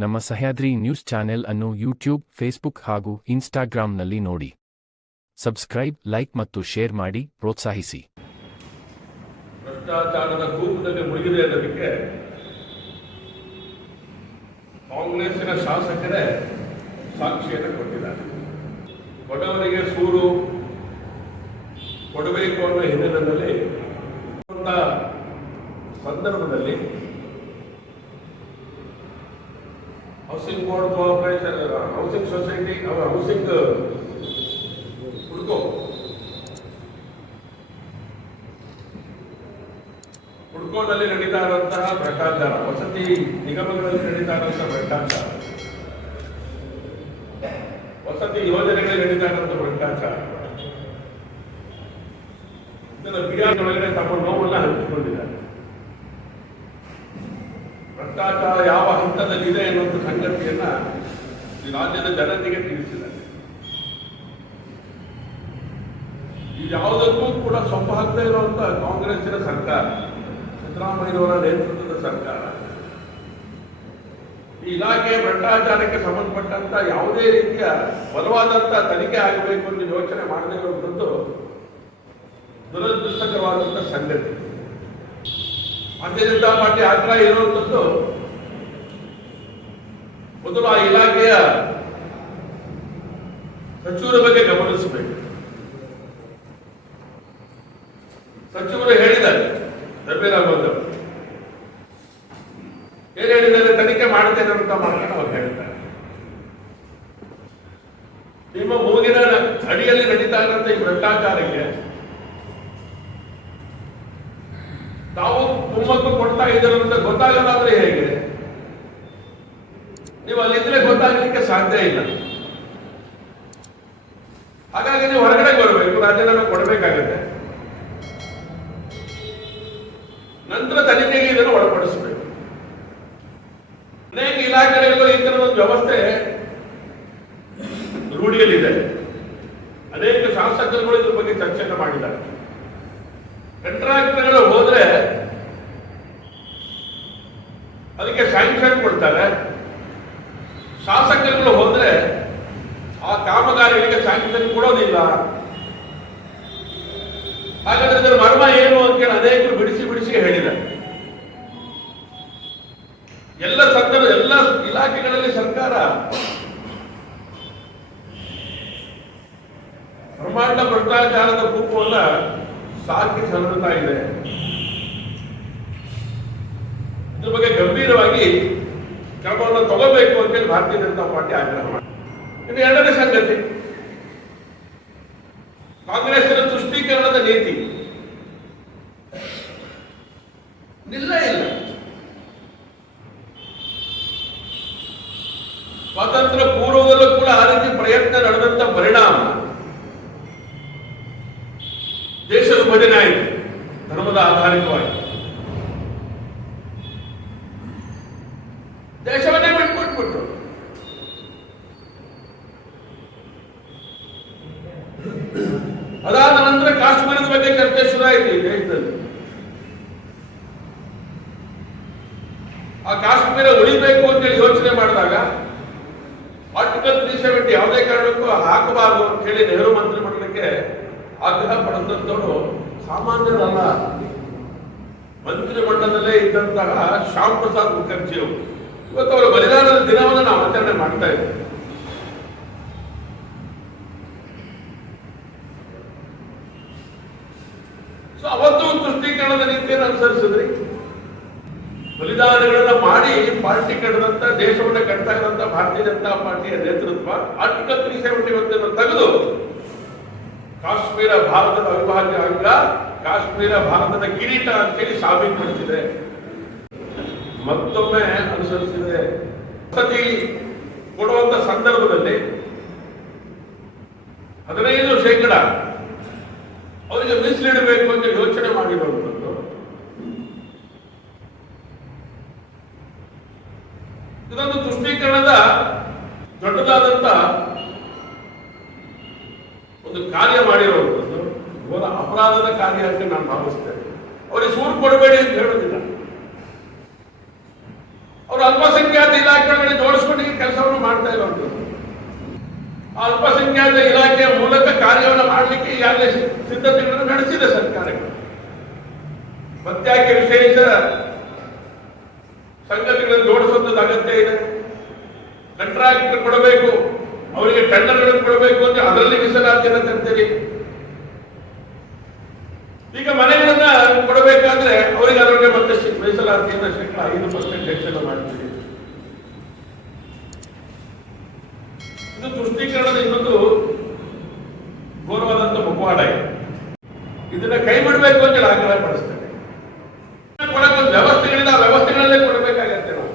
ನಮ್ಮ Sahyadri news channel ಅನ್ನು YouTube, Facebook ಹಾಗೂ ಇನ್ಸ್ಟಾಗ್ರಾಂನಲ್ಲಿ ನೋಡಿ. ಸಬ್ಸ್ಕ್ರೈಬ್, ಲೈಕ್ ಮತ್ತು ಶೇರ್ ಮಾಡಿ ಪ್ರೋತ್ಸಾಹಿಸಿ. ಭ್ರಷ್ಟಾಚಾರದ ಕೂಪದಲ್ಲಿ ಮುಳುಗಿದೆ ಅನ್ನೋದಕ್ಕೆ ಕಾಂಗ್ರೆಸ್ಸಿನ ಶಾಸಕರೇ ಸಾಕ್ಷಿಯನ್ನು ಕೊಟ್ಟಿದ್ದಾರೆ. ಬಡವರಿಗೆ ಸೂರು ಕೊಡಬೇಕು ಅನ್ನೋ ಹಿನ್ನೆಲೆಯಲ್ಲಿ ಸಂದರ್ಭದಲ್ಲಿ housing board cooperation, housing society, housing ಹುಡ್ಕೋನಲ್ಲಿ ನಡೀತಾ ಇರುವಂತಹ ಭ್ರಷ್ಟಾಚಾರ, ವಸತಿ ನಿಗಮಗಳಲ್ಲಿ ನಡೀತಾ ಇರುವಂತಹ ಭ್ರಷ್ಟಾಚಾರ, ವಸತಿ ಯೋಜನೆಗಳಲ್ಲಿ ನಡೀತಾ ಇರುವಂತಹ ಭ್ರಷ್ಟಾಚಾರ, ಇದನ್ನು ಬಿಹಾರದೊಳಗಡೆ ತಮ್ಮ ನೋವನ್ನು ಹಂಚಿಕೊಂಡಿದ್ದಾರೆ. ಭ್ರಷ್ಟಾಚಾರ ಯಾವ ಹಂತದಲ್ಲಿದೆ ಎನ್ನುವಂಥ ಸಂಗತಿಯನ್ನ ಈ ರಾಜ್ಯದ ಜನತೆಗೆ ತಿಳಿಸಿದ್ದಾರೆ. ಯಾವುದಕ್ಕೂ ಕೂಡ ಸೊಪ್ಪು ಇರುವಂತಹ ಕಾಂಗ್ರೆಸ್ಸಿನ ಸರ್ಕಾರ, ಸಿದ್ದರಾಮಯ್ಯನವರ ನೇತೃತ್ವದ ಸರ್ಕಾರ ಈ ಇಲಾಖೆ ಭ್ರಷ್ಟಾಚಾರಕ್ಕೆ ಸಂಬಂಧಪಟ್ಟಂತ ಯಾವುದೇ ರೀತಿಯ ಬಲವಾದಂತಹ ತನಿಖೆ ಆಗಬೇಕು ಎಂದು ಯೋಚನೆ ಮಾಡದೇ ಇರುವಂಥದ್ದು ದುರದೃಷ್ಟಕರವಾದಂತಹ ಸಂಗತಿ. ಭಾರತೀಯ ಜನತಾ ಪಾರ್ಟಿ ಆಗ್ರಹ ಇರುವಂಥದ್ದು ಮೊದಲು ಆ ಇಲಾಖೆಯ ಸಚಿವರ ಬಗ್ಗೆ ಗಮನಿಸಬೇಕು. ಸಚಿವರು ಹೇಳಿದ್ದಾರೆ, ಜಮೀರ್ ಅಹಮದ್ ಅವರು ಏನು ಹೇಳಿದ್ದಾರೆ, ತನಿಖೆ ಮಾಡ್ತೇನೆ ಅಂತ ಮಾತನ್ನು ಅವ್ರು ಹೇಳಿದ್ದಾರೆ. ನಿಮ್ಮ ಮೂಗಿನ ಅಡಿಯಲ್ಲಿ ನಡೀತಾ ಇರುವಂತ ಈ ಭ್ರಷ್ಟಾಚಾರಕ್ಕೆ ತಾವು ಕುಮ್ಮಕ್ಕು ಕೊಡ್ತಾ ಇದ್ದಾರೆ ಅಂತ ಗೊತ್ತಾಗದಾದ್ರೆ ಹೇಗೆ? ನೀವು ಅಲ್ಲಿದ್ರೆ ಗೊತ್ತಾಗಲಿಕ್ಕೆ ಸಾಧ್ಯ ಇಲ್ಲ. ಹಾಗಾಗಿ ನೀವು ಹೊರಗಡೆ ಬರಬೇಕು, ರಾಜೀನಾಮೆ ಕೊಡಬೇಕಾಗತ್ತೆ. ನಂತರ ತನಿಖೆಗೆ ಇದನ್ನು ಒಳಪಡಿಸಬೇಕು. ಅನೇಕ ಇಲಾಖೆಗಳು ಈ ತರದ ಒಂದು ವ್ಯವಸ್ಥೆ ರೂಢಿಯಲ್ಲಿದೆ. ಅನೇಕ ಶಾಸಕರುಗಳು ಇದ್ರ ಬಗ್ಗೆ ಚರ್ಚೆಯನ್ನು ಮಾಡಿದ್ದಾರೆ. ಕಾಂಟ್ರಾಕ್ಟರ್ಗಳು ಹೋದ್ರೆ ಅದಕ್ಕೆ ಸ್ಯಾಂಕ್ಷನ್ ಕೊಡ್ತಾರೆ, ಶಾಸಕರುಗಳು ಹೋದ್ರೆ ಆ ಕಾಮಗಾರಿಗಳಿಗೆ ಸ್ಯಾಂಕ್ಷನ್ ಕೊಡೋದಿಲ್ಲ. ಹಾಗಾದ್ರೆ ಇದರ ಮರ್ಮ ಏನು ಅಂತೇಳಿ ಅನೇಕರು ಬಿಡಿಸಿ ಬಿಡಿಸಿ ಹೇಳಿದ್ದಾರೆ. ಎಲ್ಲ ಇಲಾಖೆಗಳಲ್ಲಿ ಸರ್ಕಾರ ಬ್ರಹ್ಮಾಂಡ ಭ್ರಷ್ಟಾಚಾರದ ಕೂಪವನ್ನ ಸಾಕಿ ಸಲ್ಲುತ್ತಾ ಇದೆ. ಇದ್ರ ಬಗ್ಗೆ ಗಂಭೀರವಾಗಿ ಕ್ರಮವನ್ನು ತಗೋಬೇಕು ಅಂತೇಳಿ ಭಾರತೀಯ ಜನತಾ ಪಾರ್ಟಿ ಆಗ್ರಹ ಮಾಡಿ. ಇನ್ನು ಎರಡನೇ ಸಂಗತಿ, ಕಾಂಗ್ರೆಸ್ಸಿನ ತುಷ್ಟೀಕರಣದ ನೀತಿ ನಿಲ್ಲೇ ಇಲ್ಲ. ಸ್ವಾತಂತ್ರ್ಯ ಪೂರ್ವದಲ್ಲೂ ಕೂಡ ಆ ರೀತಿ ಪ್ರಯತ್ನ ನಡೆದಂತ ಪರಿಣಾಮ ದೇಶ ವಿಭಜನೆ ಆಯಿತು ಧರ್ಮದ ಆಧಾರಿತವಾಗಿ. ದೇಶವನ್ನೇ ಬಿಟ್ಕೊಟ್ಬಿಟ್ರು. ಅದಾದ ನಂತರ ಕಾಶ್ಮೀರದ ಬಗ್ಗೆ ಚರ್ಚೆ ಶುರು ಆಯಿತು ಈ ದೇಶದಲ್ಲಿ. ಆ ಕಾಶ್ಮೀರ ಉಳಿಬೇಕು ಅಂತೇಳಿ ಯೋಚನೆ ಮಾಡಿದಾಗ ಆರ್ಟಿಕಲ್ 370 ಯಾವುದೇ ಕಾರಣಕ್ಕೂ ಹಾಕಬಾರದು ಅಂತ ಹೇಳಿ ನೆಹರು ಮಂತ್ರಿಮಂಡಲಕ್ಕೆ ಆಗ್ರಹ ಪಡೆದಂತವರು ಸಾಮಾನ್ಯರಲ್ಲ. ಮಂತ್ರಿಮಂಡಲದಲ್ಲೇ ಇದ್ದಂತಹ ಶ್ಯಾಮ್ ಪ್ರಸಾದ್ ಮುಖರ್ಜಿ ಅವರು ಇವತ್ತು ಅವರ ಬಲಿದಾನದ ದಿನವನ್ನು ನಾವು ಆಚರಣೆ ಮಾಡ್ತಾ ಇದ್ದೇವೆ. ಸೊ ಅವತ್ತು ತುಷ್ಟೀಕರಣದ ನೀತಿಯನ್ನು ಅನುಸರಿಸಿದ್ರಿ. ಬಲಿದಾನಗಳನ್ನ ಮಾಡಿ ಪಾರ್ಟಿ ಕಟ್ಟದಂತ, ದೇಶವನ್ನ ಕಟ್ತಾ ಇದ್ದಂತ ಭಾರತೀಯ ಜನತಾ ಪಾರ್ಟಿಯ ನೇತೃತ್ವ ಆರ್ಟಿಕಲ್ 371 ತೆಗೆದು ಕಾಶ್ಮೀರ ಭಾರತದ ಅವಿಭಾಜ್ಯ ಅಂಗ, ಕಾಶ್ಮೀರ ಭಾರತದ ಕಿರೀಟ ಅಂತೇಳಿ ಸಾಬೀತುಪಡಿಸಿದೆ, ಮತ್ತೊಮ್ಮೆ ಅನುಸರಿಸಿದೆ. ವಸತಿ ಕೊಡುವಂತ ಸಂದರ್ಭದಲ್ಲಿ 15% ಅವರಿಗೆ ಮೀಸಲಿಡಬೇಕು ಅಂತ ಯೋಚನೆ ಮಾಡಿರುವಂಥದ್ದು. ಇದೊಂದು ತುಷ್ಟೀಕರಣದ ದೊಡ್ಡದಾದಂತ ಒಂದು ಕಾರ್ಯ ಮಾಡಿರುವಂಥದ್ದು, ಘೋರ ಅಪರಾಧದ ಕಾರ್ಯ ಅಂತ ನಾನು ಭಾವಿಸ್ತೇನೆ. ಅವರಿಗೆ ಸೂರು ಕೊಡಬೇಡಿ ಅಂತ ಹೇಳೋದಿಲ್ಲ. ಅವರು ಅಲ್ಪಸಂಖ್ಯಾತ ಇಲಾಖೆಗಳಿಗೆ ಅಲ್ಪಸಂಖ್ಯಾತ ಇಲಾಖೆಯ ಮೂಲಕ ಕಾರ್ಯವನ್ನು ಮಾಡಲಿಕ್ಕೆ ಈಗಾಗಲೇ ಸಿದ್ಧತೆಗಳನ್ನು ನಡೆಸಿದೆ ಸರ್ಕಾರಗಳು. ಮತ್ತ್ಯಾಕೆ ವಿಶೇಷ ಸಂಗತಿಗಳನ್ನು ಜೋಡಿಸುವಂಥದ್ದು ಅಗತ್ಯ ಇದೆ? ಕಾಂಟ್ರಾಕ್ಟ್ ಕೊಡಬೇಕು, ಅವರಿಗೆ ಟೆಂಡರ್ಗಳನ್ನು ಕೊಡಬೇಕು ಅಂತ ಅದರಲ್ಲಿ ಮೀಸಲಾತಿಯನ್ನು ತರ್ತೀರಿ. ಈಗ ಮನೆಗಳನ್ನ ಕೊಡಬೇಕಾದ್ರೆ ಅವರಿಗೆ ಅದರೊಳಗೆ ಮತ್ತೆ ಮೀಸಲಾತಿಯಿಂದ 5% ಹೆಚ್ಚಳ ಮಾಡ್ತೀರಿ. ಇದು ತುಷ್ಟೀಕರಣದ ಇನ್ನೊಂದು ಘೋರವಾದಂತ ಮುಖವಾಡ ಇದೆ. ಇದನ್ನ ಕೈ ಬಿಡಬೇಕು ಅಂತ ಆಗ್ರಹ ಪಡಿಸ್ತೇನೆ. ಕೊಡಕ್ಕೆ ವ್ಯವಸ್ಥೆಗಳಿಂದ ಆ ವ್ಯವಸ್ಥೆಗಳಲ್ಲೇ ಕೊಡಬೇಕಾಗತ್ತೆ. ನಾವು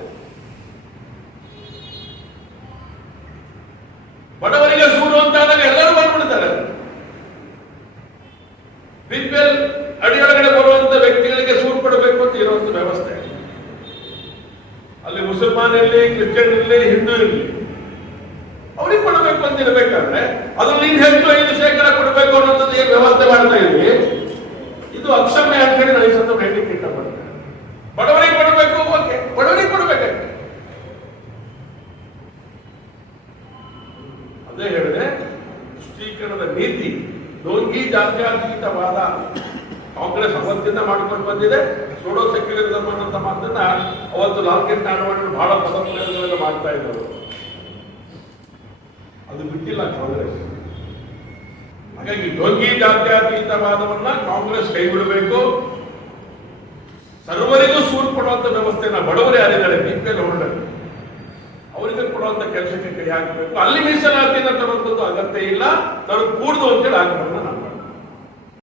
ಬಡವರಿಗೆ ಸೂರು ಅಂತಾದಾಗ ಎಲ್ಲರೂ ಬಂದ್ಬಿಡ್ತಾರೆ. ಬಿಪಿಎಲ್ ಅಡಿಯೊಳಗಡೆ ಬರುವಂತ ವ್ಯಕ್ತಿಗಳಿಗೆ ಸೂರು ಕೊಡಬೇಕು ಅಂತ ಇರುವಂತ ವ್ಯವಸ್ಥೆ. ಅಲ್ಲಿ ಮುಸಲ್ಮಾನ್ ಇರಲಿ, ಕ್ರಿಶ್ಚಿಯನ್ ಇರಲಿ, ಹಿಂದೂ ಇರಲಿ, ಅವ್ರಿಗೆ ಕೊಡಬೇಕು ಅಂತ ಇರಬೇಕಾದ್ರೆ ಅದ್ರಲ್ಲಿ ಇನ್ನು ಹೆಚ್ಚು 5% ಕೊಡಬೇಕು ಅನ್ನೋದು ಏನು ವ್ಯವಸ್ಥೆ ಮಾಡ್ತಾ ಇದ್ವಿ. ಇದು ಅಕ್ಷಮ್ಯ ಅಂತ ಹೇಳಿ ನಾನು ಈ ಸಂದರ್ಭ ಹೇಳಲಿಕ್ಕೆ ಇಷ್ಟಪಡ್ತೇನೆ. ಬಡವರಿಗೆ ಕೊಡಬೇಕು, ಓಕೆ, ಬಡವರಿಗೆ ಕೊಡಬೇಕಾಗ್ತದೆ. ಅದೇ ಹೇಳಿದೆ, ತುಷ್ಟೀಕರಣದ ನೀತಿ, ಲೋಂಗಿ ಜಾತ್ಯತೀತವಾದ ಕಾಂಗ್ರೆಸ್ ಅವತ್ತಿಂದ ಮಾಡ್ಕೊಂಡು ಬಂದಿದೆ. ಸೋಡೋ ಸೆಕ್ಯುಲರಿಸಮ್ ಅನ್ನೋ ಮಾತನ್ನ ಅವತ್ತು ಲಾಲ್ಕೆಟ್ ನಾಡವಾಡಿ ಬಹಳ ಪದಪ್ರಯೋಗಗಳನ್ನು ಮಾಡ್ತಾ ಇದ್ದರು. ಅದು ಬಿಟ್ಟಿಲ್ಲ ಕಾಂಗ್ರೆಸ್. ಹಾಗಾಗಿ ಲೋಂಗಿ ಜಾತ್ಯತೀತವಾದವನ್ನ ಕಾಂಗ್ರೆಸ್ ಕೈ ಬಿಡಬೇಕು. ಸರ್ವರಿಗೂ ಸೂರು ಕೊಡುವಂತ ವ್ಯವಸ್ಥೆನ ಬಡವರು ಯಾರಿದ್ದಾರೆ ಬಿಪಿಎಲ್ ಹೋಲ್ಡರ್ ಅವರಿಗೆ ಕೊಡುವಂತ ಕೆಲಸಕ್ಕೆ ಕೈ ಹಾಕಬೇಕು. ಅಲ್ಲಿ ಮೀಸಲಾತಿಯನ್ನು ತರುವಂತದ್ದು ಅಗತ್ಯ ಇಲ್ಲ, ತರು ಕೂಡುದು ಅಂತೇಳಿ ಆಗ್ರಹವನ್ನು